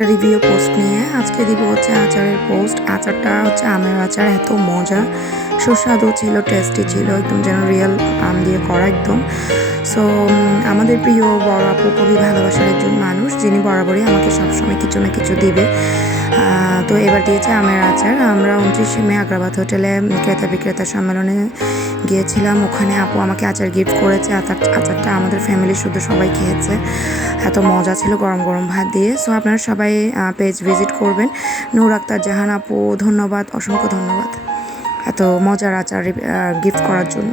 Review post নিয়ে আজকে দিব হচ্ছে আচারের পোস্ট। আচারটা হচ্ছে আমের আচার, এত মজা, সুস্বাদু ছিল, টেস্টি ছিল, একদম যেন রিয়েল আম দিয়ে করা একদম। সো আমাদের প্রিয় বড় আপু খুবই ভালোবাসার একজন মানুষ, যিনি বরাবরই আমাকে সবসময় কিছু না কিছু দিবে। তো এবার দিয়েছে আমের আচার। আমরা 29শে মে আগ্রাবাদ হোটেলে ক্রেতা বিক্রেতা সম্মেলনে গিয়েছিলাম। ওখানে আপু আমাকে আচার গিফট করেছে। আচারটা আমাদের ফ্যামিলির শুধু সবাই খেয়েছে, এত মজা ছিল গরম গরম ভাত দিয়ে। সো আপনারা সবাই পেজ ভিজিট করবেন। নূর আক্তার জাহান আপু, ধন্যবাদ, অসংখ্য ধন্যবাদ এত মজার আচার গিফট করার জন্য।